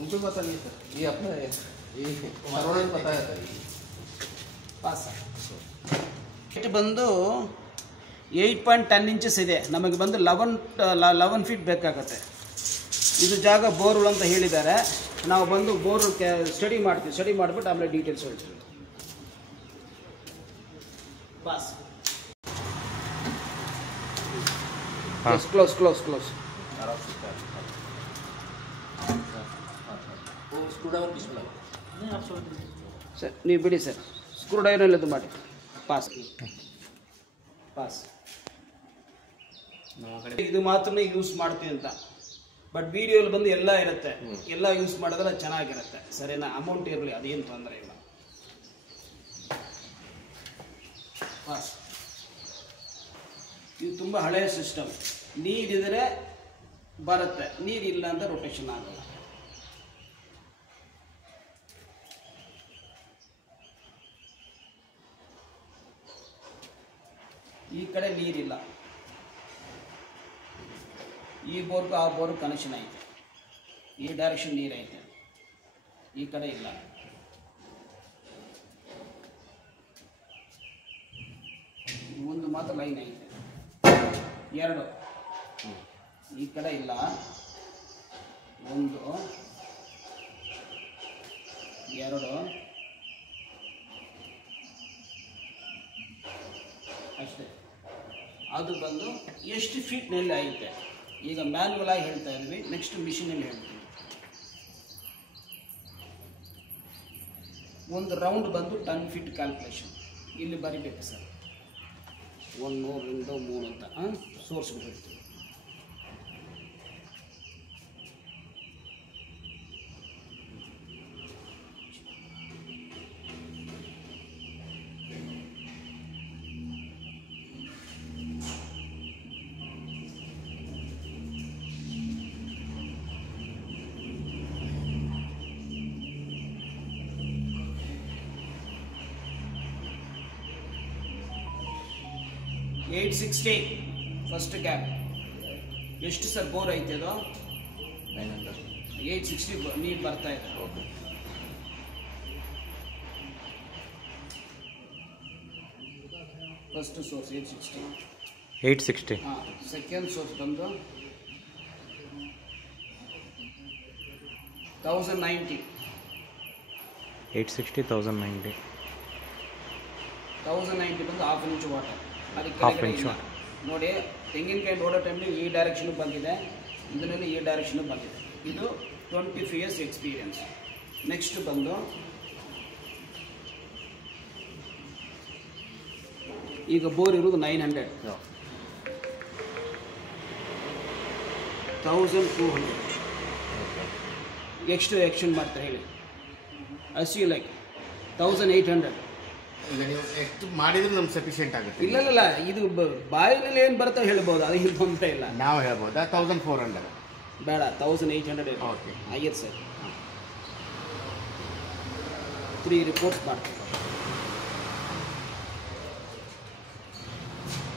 उनको पता नहीं सर, ये अपना ये सर्वण पता है सर. ಪಾಸ್ ಇಟ್ ಬಂದು 8.10 ಇಂಚಸ್ ಇದೆ. ನಮಗೆ ಬಂದು 11 ಫೀಟ್ ಬೇಕಾಗುತ್ತೆ. ಇದು ಜಾಗ ಬೋರ್ವೆಲ್ ಅಂತ ಹೇಳಿದ್ದಾರೆ. ನಾವು ಬಂದು ಬೋರ್ ಸ್ಟಡಿ ಮಾಡ್ತೀವಿ. ಸ್ಟಡಿ ಮಾಡಿಬಿಟ್ಟು ಆಮೇಲೆ ಡೀಟೇಲ್ಸ್ ಹೇಳ್ತೀವಿ. Pass close close close. Screw driver किस में लगा? ಸರ್ ನೀವು ಬಿಡಿ ಸರ್, ಸ್ಕ್ರೂ ಡ್ರೈವರ್ ಇದು ಮಾಡಿ. Pass pass. ಇದು ಮಾತ್ರ ಯೂಸ್ ಮಾಡ್ತೀವಿ ಅಂತ, ಬಟ್ ವಿಡಿಯೋಲಿ ಬಂದು ಎಲ್ಲ ಇರುತ್ತೆ. ಎಲ್ಲ ಯೂಸ್ ಮಾಡಿದ್ರೆ ಚೆನ್ನಾಗಿರುತ್ತೆ. ಸರಿನಾ? ಅಮೌಂಟ್ ಇರಲಿ, ಅದೇನು ತೊಂದರೆ ಇಲ್ಲ. ಪಾಸ್. ಇದು ತುಂಬ ಹಳೆಯ ಸಿಸ್ಟಮ್. ನೀರಿದ್ರೆ ಬರುತ್ತೆ, ನೀರಿಲ್ಲ ಅಂತ ರೊಟೇಷನ್ ಆಗಲ್ಲ. ಈ ಕಡೆ ನೀರಿಲ್ಲ, ಈ ಬೋರ್ಗೂ ಆ ಬೋರ್ಗೂ ಕನೆಕ್ಷನ್ ಐತೆ. ಈ ಡೈರೆಕ್ಷನ್ ನೀರೈತೆ, ಈ ಕಡೆ ಇಲ್ಲ. ಒಂದು ಮಾತ್ರ ಲೈನ್ ಐತೆ, ಎರಡು ಈ ಕಡೆ ಇಲ್ಲ. ಒಂದು ಎರಡು ಅಷ್ಟೇ. ಅದು ಬಂದು ಎಷ್ಟು ಫೀಟ್ನಲ್ಲಿ ಐತೆ ಈಗ ಮ್ಯಾನ್ಯುವಲ್ ಆಗಿ ಹೇಳ್ತಾ ಇದ್ವಿ. ನೆಕ್ಸ್ಟ್ ಮಿಷಿನಲ್ಲಿ ಹೇಳ್ತೀವಿ. ಒಂದು ರೌಂಡ್ ಬಂದು 10 ಫೀಟ್ ಕ್ಯಾಲ್ಕುಲೇಷನ್ ಇಲ್ಲಿ ಬರಿಬೇಕು ಸರ್. 1 2 3 ಅಂತ ಸೋರ್ಸ್ ಬಿಡ್ತೀವಿ. $860 ಫಸ್ಟ್ ಗ್ಯಾಪ್. ಎಷ್ಟು ಸರ್ ಬೋರ್ ಐತೆ ಅದು? 860 ನೀರು ಬರ್ತಾ ಇದೆ. ಓಕೆ. First source 860. ಹಾಂ. ಸೆಕೆಂಡ್ ಸೋರ್ಸ್ ಬಂದು 1090. 860 1090. 1090 ಬಂದು ½ ಇಂಚ್ ವಾಟರ್. ಅದಕ್ಕೆ ನೋಡಿ, ತೆಂಗಿನಕಾಯಿ ನೋಡೋ ಟೈಮ್ಲಿ ಈ ಡೈರೆಕ್ಷನ್ ಬಂದಿದೆ, ಇದರಲ್ಲಿ ಈ ಡೈರೆಕ್ಷನ್ ಬಂದಿದೆ. ಇದು 25 years ಎಕ್ಸ್ಪೀರಿಯನ್ಸ್. ನೆಕ್ಸ್ಟ್ ಬಂದು ಈಗ ಬೋರ್ ಇರೋದು 900, 1200. ಎಷ್ಟು ಎಕ್ಷನ್ ಮಾಡ್ತಾರೆ ಹೇಳಿ? ಅಸಿ ಲೈಕ್ 1800. ಈಗ ನೀವು ಎಷ್ಟು ಮಾಡಿದ್ರೆ ನಮ್ಗೆ ಸಫಿಷಿಯೆಂಟ್ ಆಗುತ್ತೆ. ಇಲ್ಲ, ಇದು ಬಾಯಿನಲ್ಲಿ ಏನು ಬರ್ತವೆ ಹೇಳ್ಬೋದು, ಅದಕ್ಕೆ ತೊಂದರೆ ಇಲ್ಲ. ನಾವು ಹೇಳ್ಬೋದಾ 1400? ಬೇಡ, 1800. ಓಕೆ, ಆಯ್ತು ಸರ್. 3 ರಿಪೋರ್ಟ್ಸ್ ಮಾಡ್ತೀವಿ.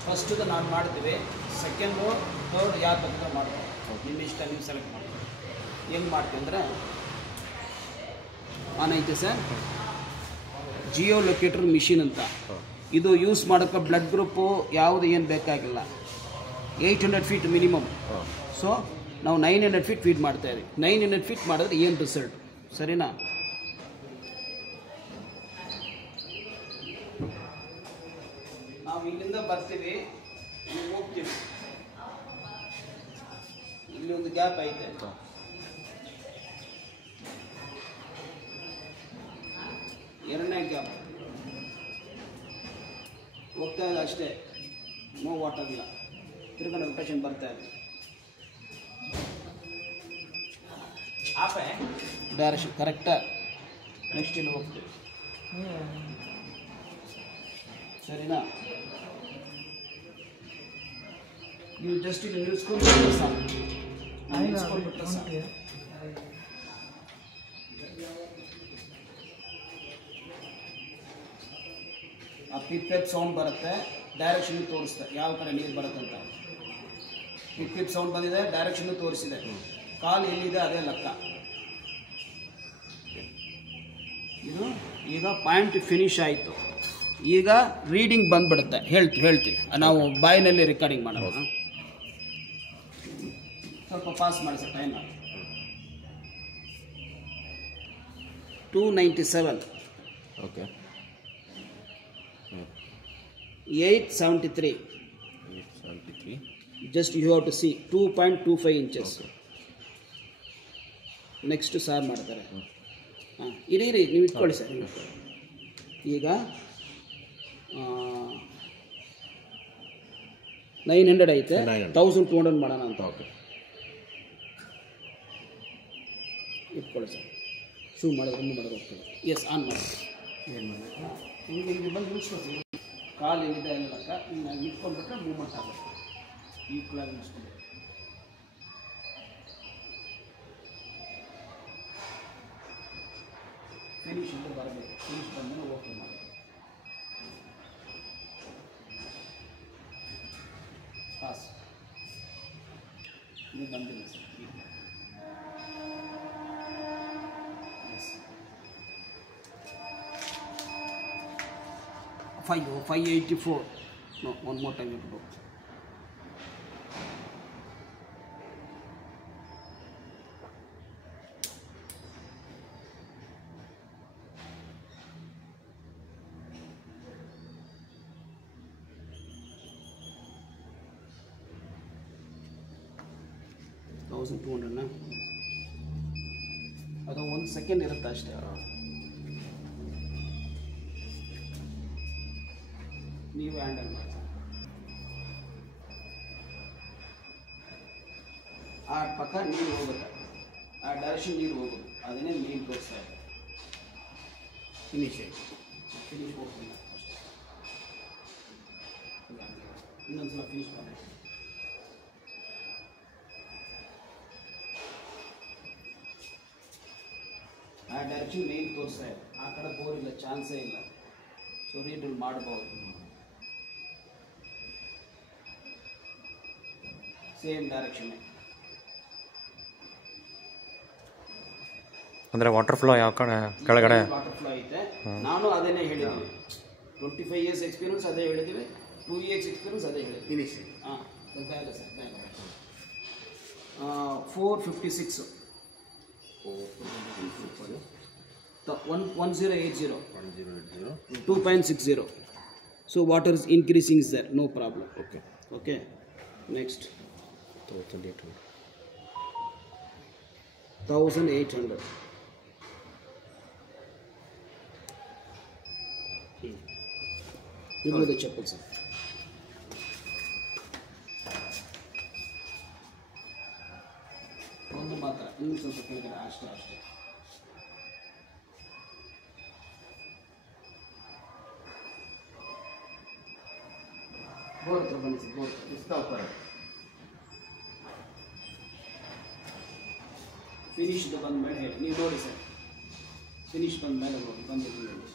ಫಸ್ಟು ನಾನು ಮಾಡ್ತೀವಿ, ಸೆಕೆಂಡು ಥರ್ಡ್ ಯಾರು ಬೇಕಾದ್ರೆ ಮಾಡ್ತೀವಿ. ನಿಮ್ಮ ಇಷ್ಟ, ನೀವು ಸೆಲೆಕ್ಟ್ ಮಾಡ್ತೀವಿ. ಹೆಂಗೆ ಮಾಡ್ತೀವಿ ಅಂದರೆ ಆನ್ ಐತೆ ಸರ್, ಜಿಯೋ ಲೊಕೇಟರ್ ಮಿಷಿನ್ ಅಂತ. ಇದು ಯೂಸ್ ಮಾಡೋಕ್ಕೆ ಬ್ಲಡ್ ಗ್ರೂಪು ಯಾವುದು ಏನು ಬೇಕಾಗಿಲ್ಲ. 800 ಫೀಟ್ ಮಿನಿಮಮ್. ಸೊ ನಾವು 900 ಫೀಟ್ ಫೀಡ್ ಮಾಡ್ತಾ ಇದ್ದೀವಿ. 900 ಫೀಟ್ ಮಾಡಿದ್ರೆ ಏನು ರಿಸಲ್ಟ್? ಸರಿನಾ? ನಾವು ಇಲ್ಲಿಂದ ಬರ್ತೀವಿ, ಇಲ್ಲಿ ಹೋಗ್ತೀವಿ. ಇಲ್ಲಿ ಒಂದು ಗ್ಯಾಪ್ ಐತೆ. ಎರಡನೇ ಗ್ಯಾಪ್ ಹೋಗ್ತಾ ಇದೆ ಅಷ್ಟೇ, ಮೂವ್ ವಾಟರ್ ಇಲ್ಲ. ತಿರ್ಗಾ ರೊಟೇಷನ್ ಬರ್ತಾ ಇದೆ. ಡೈರೆಕ್ಷನ್ ಕರೆಕ್ಟಾಗಿ ನೆಕ್ಸ್ಟ್ ಇಲ್ಲಿ ಹೋಗ್ತೀವಿ. ಸರಿನಾ? ನೀವು ಜಸ್ಟ್ ಇಲ್ಲಿ ನಿಲ್ಲಿಸ್ಕೊಂಡು ಸಾಕು. ನಿಲ್ಲಿಸ್ಕೊಂಡ್ಬಿಟ್ರೆ ಸಾಕು. ಆ ಪಿಪ್ ಸೌಂಡ್ ಬರುತ್ತೆ, ಡೈರೆಕ್ಷನ್ ತೋರಿಸ್ತೆ ಯಾವ ಕಡೆ ನೀರು ಬರುತ್ತೆ ಅಂತ. ಪಿಪ್ ಸೌಂಡ್ ಬಂದಿದೆ, ಡೈರೆಕ್ಷನ್ ತೋರಿಸಿದೆ. ಕಾಲು ಎಲ್ಲಿದೆ ಅದೇ ಲೆಕ್ಕ. ಇದು ಈಗ ಪಾಯಿಂಟ್ ಫಿನಿಶ್ ಆಯಿತು. ಈಗ ರೀಡಿಂಗ್ ಬಂದ್ಬಿಡುತ್ತೆ. ಹೇಳ್ತೀವಿ ನಾವು ಬಾಯಿನಲ್ಲಿ ರೆಕಾರ್ಡಿಂಗ್ ಮಾಡೋಣ. ಸ್ವಲ್ಪ ಪಾಸ್ ಮಾಡಿ sir time. 297. Okay. 873. Just you have to see 2.25 inches. Next sir ಮಾಡ್ತಾರೆ. ಹಾಂ ಇರಿ ನೀವು ಇಟ್ಕೊಳ್ಳಿ ಸರ್. ಈಗ 900 ಐತೆ, 1200 ಮಾಡೋಣ ಅಂತ. ಓಕೆ, ಇಟ್ಕೊಳ್ಳಿ ಸರ್. ಶೂ ಮಾಡಿದ್ರೆ ಮುಂದೆ ಮಾಡೋದು ಹೋಗ್ತದೆ. ಎಸ್, ಆನ್ ಮಾಡಿ. ಏನು ಮಾಡಬೇಕು? ಹಿಂಗೆ ಬಂದು ನಿಲ್ಸ್ಕೊಳ್ತೀವಿ. ಕಾಲು ಏನಿದೆ ಅನ್ನೋದಕ್ಕ ಹಿಂಗೆ ಇಟ್ಕೊಂಡ್ಬಿಟ್ರೆ ಮೂವ್ಮೆಂಟ್ ಆಗುತ್ತೆ. ಈಕ್ವಲಾಗಿ ನಿಲ್ಸ್ಕೊಂಡು ಫಿನಿಶ್ ಅಂತ ಬರಬೇಕು. ಫಿನಿಶ್ ಬಂದಮೇಲೆ ಓಕೆ ಮಾಡಿ. ಪಾಸ್. ಇದು ಬಂದಿಲ್ಲ sir. S. 584. No, one more time you have to go. $1,200 ಅದು 1 ಸೆಕೆಂಡ್ ಇರುತ್ತೆ ಅಷ್ಟೇ. ನೀವು ಹ್ಯಾಂಡಲ್ ಮಾಡಿ. ಆ ಪಕ್ಕ ನೀರು ಹೋಗುತ್ತೆ, ಆ ಡೈರೆಕ್ಷನ್ ನೀರು ಹೋಗೋದು, ಅದನ್ನೇ ನೀರು ತೋರಿಸ್ತಾ ಇದೆ. ಫಿನಿಶ್ ಹೋಗ್ತೀನಿ ಅಷ್ಟೇ. ಇನ್ನೊಂದ್ಸಲ ಫಿನಿಶ್ ಮಾಡಿ. ಆ ಡೈರೆಕ್ಷನ್ ನೀರು ತೋರಿಸ್ತಾ ಇದೆ. ಆ ಕಡೆ ಬೋರ್ ಇಲ್ಲ, ಚಾನ್ಸೇ ಇಲ್ಲ. ಸೊ ರೀಡ್ರಲ್ಲಿ ಮಾಡ್ಬೋದು. Same direction. ಅಂದರೆ ವಾಟರ್ ಫ್ಲೋ ಯಾವ ಕಡೆ ಕೆಳಗಡೆ ವಾಟರ್ ಫ್ಲೋ ಐತೆ. ನಾನು ಅದನ್ನೇ ಹೇಳಿದ್ದೀವಿ. 25 years ಎಕ್ಸ್ಪೀರಿಯನ್ಸ್ ಅದೇ ಹೇಳಿದ್ದೀವಿ. 2 years ಎಕ್ಸ್ಪೀರಿಯನ್ಸ್ ಅದೇ ಹೇಳಿದ್ವಿ. ಫಿನಿಶ್. ಹಾಂ, ಬೇಗ ಸರ್, ಬೇಗ. 456. 1080. 2.60. So water is increasing is there, no problem. Okay. Next. 1,800. Remove the chappal, sir. ಒಂದು ಮಾತ್ರ ಇನ್ನು ಸ್ವಲ್ಪ ಕೆಳಗಡೆ ಅಷ್ಟೇ. ಬೋರ್ ಹತ್ರ ಬನ್ನಿ ಸರ್. ಬೋರ್ ಫಿನಿಶ್ ಬಂದ ಮೇಲೆ ಹೇಳಿ. ನೀವು ನೋಡಿ ಸರ್, ಫಿನಿಶ್ ಬಂದ ಮೇಲೆ ಬಂದಿದ್ದು ಹೇಳಿ.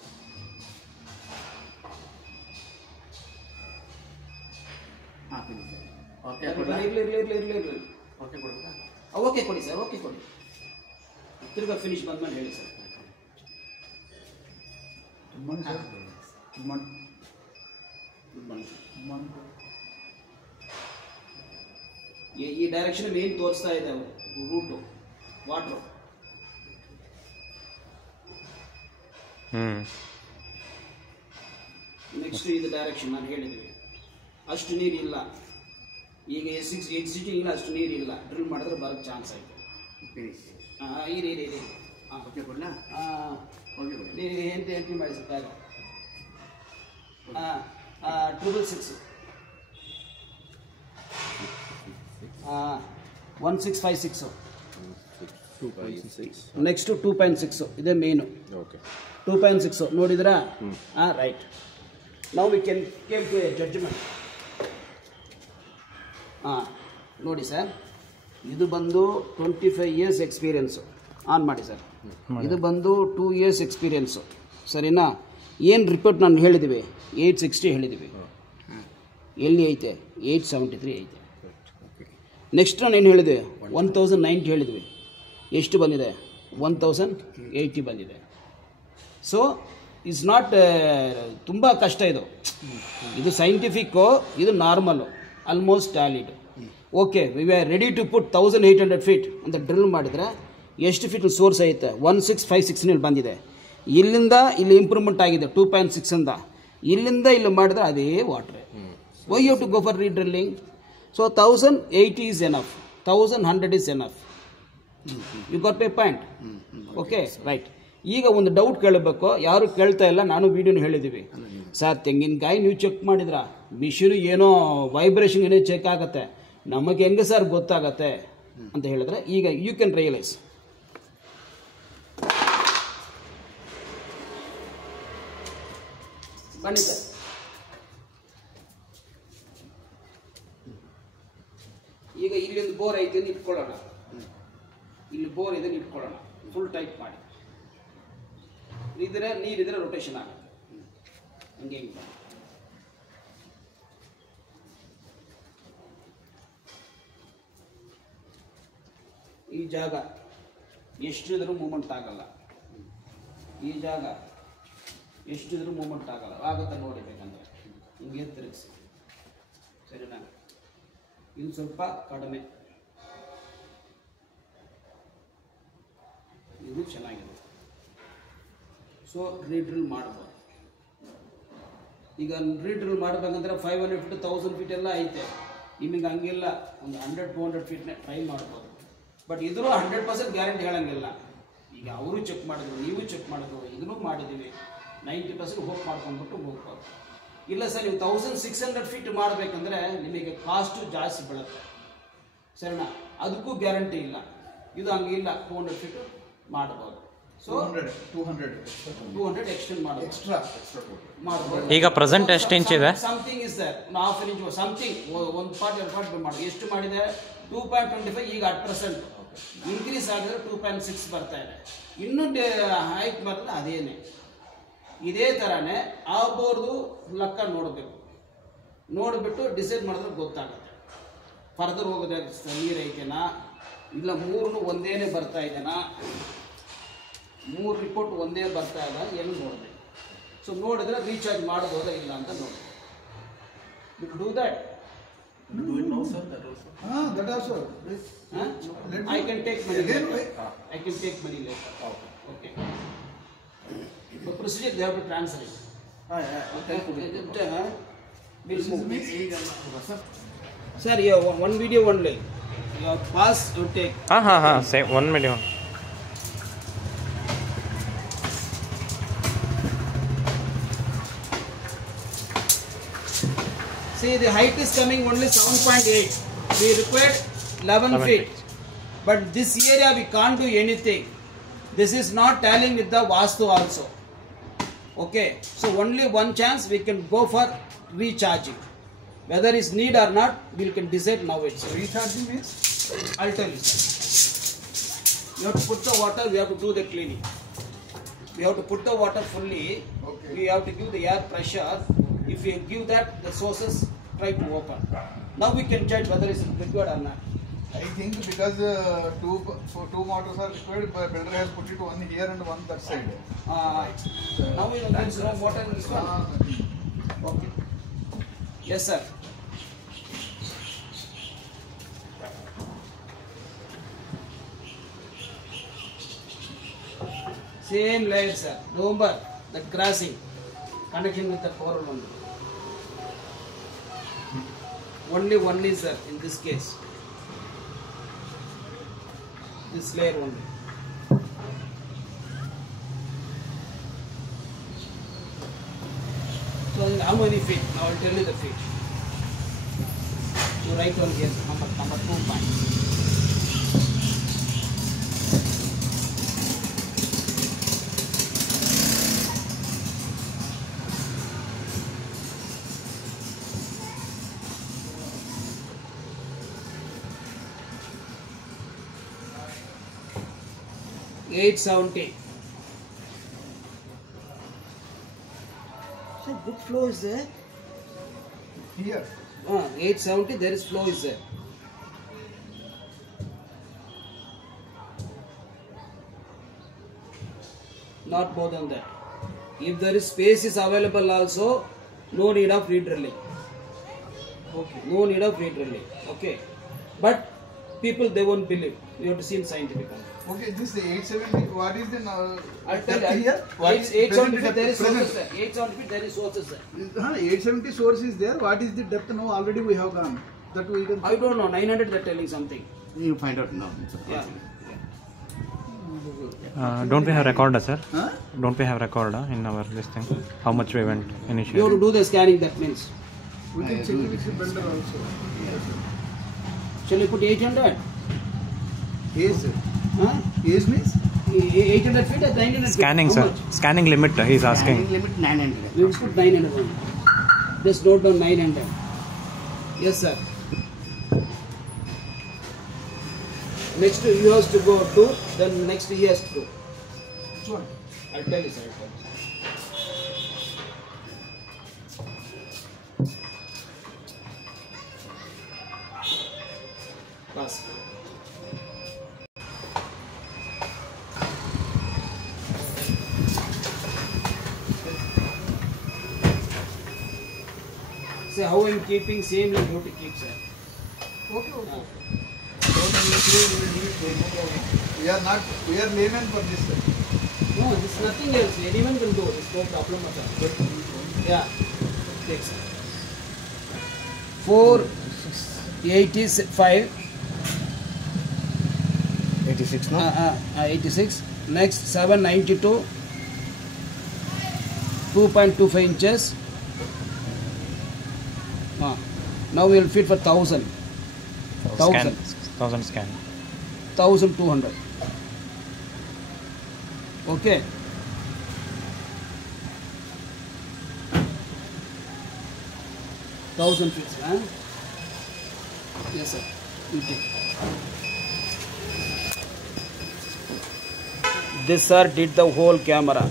ಇರಲಿ. ಓಕೆ ಕೊಡಿ ಸರ್, ಓಕೆ ಕೊಡಿ. ತಿರ್ಗಾ ಫಿನಿಶ್ ಬಂದ್ಮೇಲೆ ಹೇಳಿ ಸರ್. ಈ ಡೈರೆಕ್ಷನ್ ಏನು ತೋರಿಸ್ತಾ ಇದೆ ರೂಟು, ವಾಟ್ರು. ನೆಕ್ಸ್ಟ್ ಇದು ಡೈರೆಕ್ಷನ್ ನಾನು ಹೇಳಿದ್ವಿ. ಅಷ್ಟು ನೀರಿಲ್ಲ ಈಗ. ಎಕ್ಸಿಟಿಂಗ್ ಇಲ್ಲ, ಅಷ್ಟು ನೀರಿಲ್ಲ. ಡ್ರಿಲ್ ಮಾಡಿದ್ರೆ ಬರೋಕ್ಕೆ ಚಾನ್ಸ್ ಆಯಿತು. ಇರಿ. ಹಾಂ, ಓಕೆ ಕೊಡಲಾ? ಎಂಟ್ರಿ ಮಾಡಿ ಸರ್ ಬ್ಯಾಗ. 666. 1656. ನೆಕ್ಸ್ಟು 2.6. ಇದೇ ಮೇನು. 2.6 ನೋಡಿದ್ರಾ? ರೈಟ್. ನಾವು we can came to a judgment. ನೋಡಿ ಸರ್, ಇದು ಬಂದು 25 years ಎಕ್ಸ್ಪೀರಿಯೆನ್ಸು. ಆನ್ ಮಾಡಿ ಸರ್. ಇದು ಬಂದು 2 years ಎಕ್ಸ್ಪೀರಿಯೆನ್ಸು. ಸರಿನಾ? ಏನು ರಿಪೋರ್ಟ್ ನಾನು ಹೇಳಿದ್ದೀವಿ? 860 ಹೇಳಿದ್ದೀವಿ. ಎಲ್ಲಿ ಐತೆ? 873 ಐತೆ. ನೆಕ್ಸ್ಟ್ ನಾನು ಏನು ಹೇಳಿದ್ವಿ? 1090 ಹೇಳಿದ್ವಿ. ಎಷ್ಟು ಬಂದಿದೆ? 1080 ಬಂದಿದೆ. ಸೊ ಇಸ್ ನಾಟ್ ತುಂಬ ಕಷ್ಟ ಇದು. ಇದು ಸೈಂಟಿಫಿಕ್ಕು, ಇದು normal, almost valid. Okay, we are ready to put 1800 feet ಅಂತ ಡ್ರಿಲ್ ಮಾಡಿದರೆ ಎಷ್ಟು ಫೀಟ್ ಸೋರ್ಸ್ ಐತೆ? 1656 ಬಂದಿದೆ. ಇಲ್ಲಿಂದ ಇಲ್ಲಿ ಇಂಪ್ರೂವ್ಮೆಂಟ್ ಆಗಿದೆ 2.6 ಇಂದ. ಇಲ್ಲಿಂದ ಇಲ್ಲಿ ಮಾಡಿದ್ರೆ ಅದೇ ವಾಟ್ರೆ. Why you to go for redrilling? So 1080 is enough, 1100 is enough. You got my point? Okay, right. ಈಗ ಒಂದು ಡೌಟ್ ಕೇಳಬೇಕು, ಯಾರು ಕೇಳ್ತಾ ಇಲ್ಲ, ನಾನು ವೀಡಿಯೋನು ಹೇಳಿದ್ದೀವಿ. ಸರ್ ತೆಂಗಿನಕಾಯಿ ನೀವು ಚೆಕ್ ಮಾಡಿದ್ರಾ? ಮಿಷಿನು ಏನೋ ವೈಬ್ರೇಷನ್ ಏನೋ ಚೆಕ್ ಆಗುತ್ತೆ, ನಮಗೆ ಹೆಂಗೆ ಸರ್ ಗೊತ್ತಾಗತ್ತೆ ಅಂತ ಹೇಳಿದ್ರೆ ಈಗ ಯು ಕ್ಯಾನ್ ರಿಯಲೈಸ್. ಬನ್ನಿ ಸರ್, ಈಗ ಇಲ್ಲೊಂದು ಬೋರ್ ಐತೆ ಇಟ್ಕೊಳ್ಳೋಣ, ಇಲ್ಲಿ ಬೋರ್ ಇದೆ ಇಟ್ಕೊಳ್ಳೋಣ, ಫುಲ್ ಟೈಟ್ ಮಾಡಿ. ಇದ್ರೆ ನೀರಿದ್ರೆ ರೊಟೇಷನ್ ಆಗುತ್ತೆ, ಹಂಗೆ ಹಿಂಗೆ. ಈ ಜಾಗ ಎಷ್ಟಿದ್ರೂ ಮೂಮೆಂಟ್ ಆಗಲ್ಲ, ಈ ಜಾಗ ಎಷ್ಟಿದ್ರೂ ಮೂಮೆಂಟ್ ಆಗಲ್ಲ. ಆಗುತ್ತೆ ನೋಡಿ, ಬೇಕಂದ್ರೆ ಹಿಂಗೆ ತಿರುಗಿಸಿ, ಸರಿನಾ? ಇದು ಸ್ವಲ್ಪ ಕಡಿಮೆ, ಇದು ಚೆನ್ನಾಗಿದೆ. ಸೊ ರೀಡ್ರಿಲ್ ಮಾಡ್ಬೋದು. ಈಗ ರೀಡ್ರಿಲ್ ಮಾಡಬೇಕಂದ್ರೆ 500 ಫೀಟ್ 1000 ಫೀಟ್ ಎಲ್ಲ ಐತೆ. ನಿಮಗೆ ಹಂಗಿಲ್ಲ, ಒಂದು 100-200 ಫೀಟ್ನೇ ಟ್ರೈ ಮಾಡ್ಬೋದು. ಬಟ್ ಇದ್ರೂ 100% ಗ್ಯಾರಂಟಿ ಹೇಳಂಗಿಲ್ಲ. ಈಗ ಅವರು ಚೆಕ್ ಮಾಡಿದ್ರು, ನೀವು ಚೆಕ್ ಮಾಡಿದ್ರು, ಇದನ್ನು ಮಾಡಿದ್ದೀವಿ, 90% ಹೋಪ್ ಮಾಡ್ಕೊಂಡ್ಬಿಟ್ಟು ಹೋಗ್ಬೋದು. ಇಲ್ಲ ಸರ್ ನೀವು 1600 ಫೀಟ್ ಮಾಡಬೇಕಂದ್ರೆ ನಿಮಗೆ ಕಾಸ್ಟು ಜಾಸ್ತಿ ಬೀಳುತ್ತೆ, ಸರಿನಾ? ಅದಕ್ಕೂ ಗ್ಯಾರಂಟಿ ಇಲ್ಲ. ಇದು ಹಂಗಿಲ್ಲ, 200 ಫೀಟ್ ಮಾಡ್ಬೋದು. ಸೊ 200 ಎಕ್ಸ್ಟೆಂಡ್ ಮಾಡೋದು, ಎಕ್ಸ್ಟ್ರಾ ಮಾಡ್ಬೋದು. ಈಗ ಪ್ರೆಸೆಂಟ್ ಎಷ್ಟು ಇಂಚ್ ಇದೆ? Something is there, 1/2 inch something, 1 part 2 part ಮಾಡಿ. ಎಷ್ಟು ಮಾಡಿದೆ? 2.25. ಈಗ 8% ಇನ್ಕ್ರೀಸ್ ಆಗಿದ್ರೆ 2.6 ಬರ್ತಾ ಇದೆ. ಇನ್ನೂ ಹೈಕ್ ಬರ್ತದೆ, ಅದೇನೆ. ಇದೇ ಥರನೇ ಆ ಬೋರ್ದು ಲೆಕ್ಕ ನೋಡಬೇಕು, ನೋಡಿಬಿಟ್ಟು ಡಿಸೈಡ್ ಮಾಡಿದ್ರೆ ಗೊತ್ತಾಗುತ್ತೆ. ಫರ್ದರ್ ಹೋಗೋದೇ ನೀರು ಐತೆನಾ, ಇಲ್ಲ 3 ಒಂದೇನೆ ಬರ್ತಾ ಇದೆನಾ, 3 ರಿಪೋರ್ಟ್ ಒಂದೇ ಬರ್ತಾ ಇದೆ, ಏನು ನೋಡಬೇಕು. ಸೊ ನೋಡಿದ್ರೆ ರೀಚಾರ್ಜ್ ಮಾಡ್ಬೋದಾ ಇಲ್ಲ ಅಂತ ನೋಡಿ. Do that. Do it now, sir. That also. That also. I can take money later. I can take money later. Okay. The procedure they have to transfer it. Will move. Sir, yeah, one video only. You pass, you take. Say 1 million. See, the height is coming only 7.8. We required 11 feet. But this area we can't do anything. This is not tallying with the Vastu also. Okay. So only one chance we can go for recharging. Whether it's need or not, we can decide now itself. Recharging means? I'll tell you, sir. You have to put the water, we have to do the cleaning. We have to put the water fully. Okay. We have to give the air pressure. If we give that, the sources try to open. Now we can judge whether it's required or not. I think because two motors are required, but builder has put it one here and one that side. Now we know there is no water in this one. Okay. Yes, sir. Same layer, sir. Remember the crossing connection with the coral only. Only one is there in this case. This layer only. So how many feet? Now I will tell you the feet. You write on here number 2 points. $870. So good flow is there. Here. 870. There is flow is there. Not more than that. If there is space is available also, no need of re-drilling. Okay. No need of re-drilling. Okay. But people, they won't believe. You have to see in scientifically. Okay, this 870, what is the I'll tell depth you. here? What is 870 feet, present there is present- sources, sir. 870 feet, there is sources, sir. 870 source is there. What is the depth now? Already we have gone. That we can. I don't know, 900 they're telling something. You find out now. Yeah. Don't we have recorder, sir? Huh? Don't we have recorder in our this thing? How much we went You have to initially? do the scanning, that means. We can check with the builder also. Shall you put 800? Yes, sir. Huh? Yes means? 800 feet or 900 Scanning, feet? How sir. much? Scanning limit, he's asking. Limit 900. We will put 900 only. Just note down 900. Yes, sir. Next you have to go to, then next he has to do. Which one? I'll tell you, sir. I'll tell you. Pass. Say how I'm keeping, same you have to keep, sir. Okay, okay. We are not, we are laymen for this, sir. No, this is nothing else. Anyone can do. There's no problem at all. Yeah. Takes 485. 86 now? 86. Next 792. 2.25 inches. Now we will fit for 1000. Scan. 1000 scan. 1200. Okay. Thousand feet, huh? Yes, sir. Okay. This sir did the whole camera.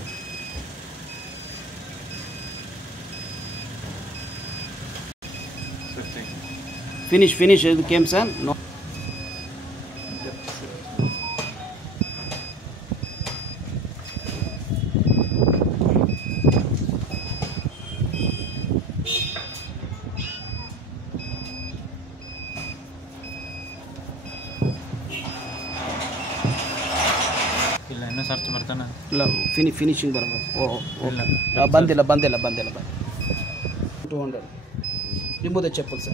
Finish. It came, son. No. ಇಲ್ಲ ಇನ್ನೂ search ಬರ್ತಾನೆ ಇಲ್ಲ finishing ಬರಬೇಕು ಬಂದಿಲ್ಲ 200 remove the chappal, sir.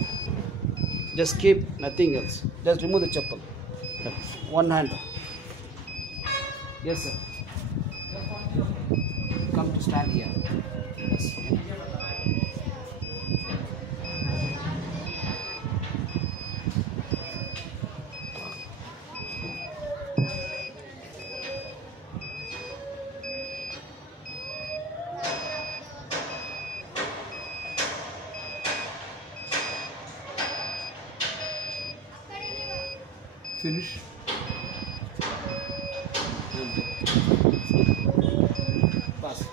Just keep nothing else, just remove the chappal. One hand. Yes, sir. Come to stand here. Yes. Finish. Pass.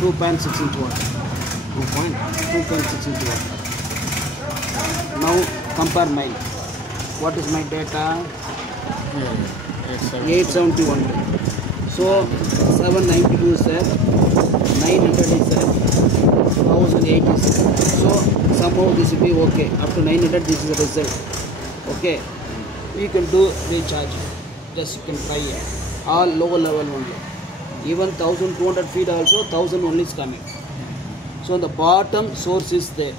2.6 inch water. 2.6 inch water. Now compare mine. What is my data? 871. So 792 is there. 900 is there. 1008 is there. So somehow this will be okay. Up to 900 this is the result. Okay. We can do recharge. Just you can try it. All lower level only. Even 1200 feet also 1000 only is coming. So the bottom source is there.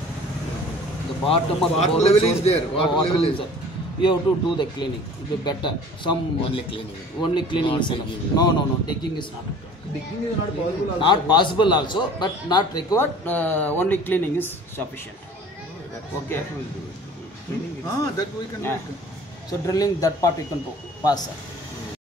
The bottom of Water the bottom level source, is there. Water level is there. You have to do the cleaning. It will be better. Only cleaning. Only cleaning Not is enough. digging. No. Digging is not. Digging is not possible also. Not possible also, but not required. Only cleaning is sufficient. Okay. That we can Yeah. make. So drilling that part you can do. Pass, sir.